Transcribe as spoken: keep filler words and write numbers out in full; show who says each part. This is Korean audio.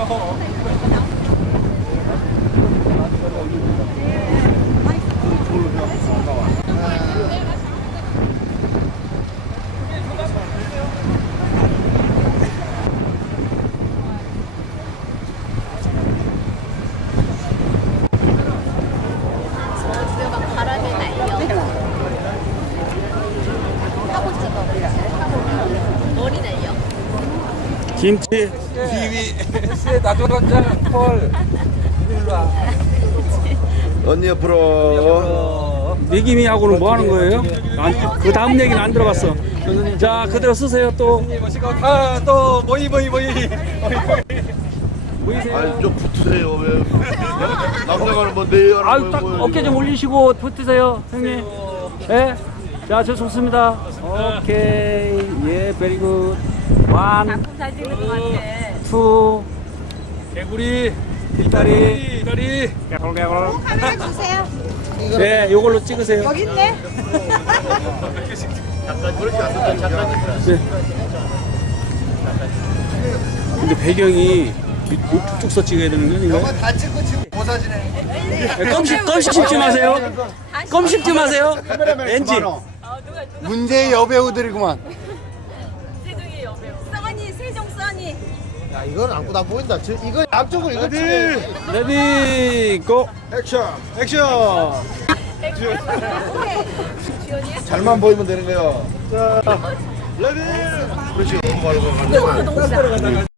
Speaker 1: 김치.
Speaker 2: 티비. 나도 간장 펄. 일로 와.
Speaker 3: 언니 옆으로.
Speaker 1: 미기미하고는 뭐 하는 거예요? 안, 그 다음 얘기는 안 들어봤어. 자, 그대로 쓰세요 또.
Speaker 2: 아또 모이 모이 모이.
Speaker 1: 보이세요?
Speaker 3: 아니 좀 붙으세요. 왜? 남자가는 뭐 내열.
Speaker 1: 아유, 딱 어깨 좀 올리시고 붙으세요, 형님. 예? 자, 저 좋습니다. 오케이. 예, 베리 굿. 원,
Speaker 4: 작품 잘 찍는 것 같아.
Speaker 1: 투,
Speaker 2: 개구리.
Speaker 1: 뒷다리.
Speaker 2: 뒷다리.
Speaker 1: 개골개골.
Speaker 4: 카메라 주세요.
Speaker 1: 네, 요걸로 찍으세요.
Speaker 4: 여기 있네.
Speaker 1: 네. 근데 배경이 우측서 찍어야 되는 거 아닌가요?
Speaker 3: 다 찍고 지금 보사지네.
Speaker 1: 네, 껌씹, 껌씹 좀 하세요. 껌씹 좀 하세요. 엔지.
Speaker 5: 문제의 여배우들이구만.
Speaker 4: 세종이 여배우. 써니, 세종 써니.
Speaker 5: 야, 이건 아무도 안 보인다. 저, 이건 앞쪽으로 이거 찍어.
Speaker 1: 레디, 고!
Speaker 5: 액션, 액션.
Speaker 3: 잘만 보이면 되는 거요. 자, 레디. 그렇지. 너무 말고.
Speaker 4: 그 동시에.